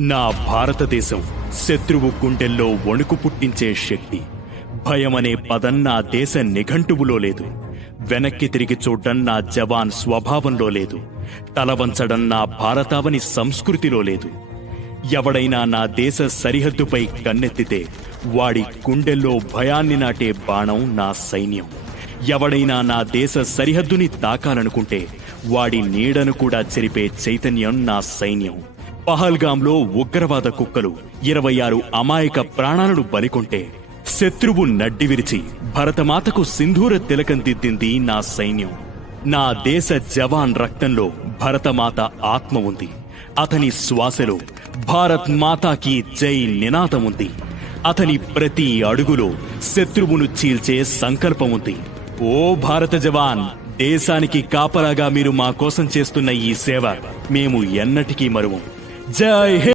నా భారతదేశం శత్రువు గుండెల్లో వణుకు పుట్టించే శక్తి. భయమనే పదం నా దేశ నిఘంటువులో లేదు. వెనక్కి తిరిగి చూడ్డం నా జవాన్ స్వభావంలో లేదు. తలవంచడం నా భారతావని సంస్కృతిలో లేదు. ఎవడైనా నా దేశ సరిహద్దుపై కన్నెత్తితే వాడి గుండెల్లో భయాన్ని నాటే బాణం నా సైన్యం. ఎవడైనా నా దేశ సరిహద్దుని తాకాలనుకుంటే వాడి నీడను కూడా చెరిపే చైతన్యం నా సైన్యం. పహల్గాంలో ఉగ్రవాద కుక్కలు 26 అమాయక ప్రాణాలను బలికొంటే శత్రువు నడ్డి విరిచి భరతమాతకు సింధూర తిలకం దిద్దింది నా సైన్యం. నా దేశ జవాన్ రక్తంలో భరతమాత ఆత్మ ఉంది. అతని శ్వాసలో భారత్ మాతాకి జై నినాదం ఉంది. అతని ప్రతి అడుగులో శత్రువును చీల్చే సంకల్పం ఉంది. ఓ భారత జవాన్, దేశానికి కాపలాగా మీరు మా కోసం చేస్తున్న ఈ సేవ మేము ఎన్నటికీ మరువం. జై హింద్.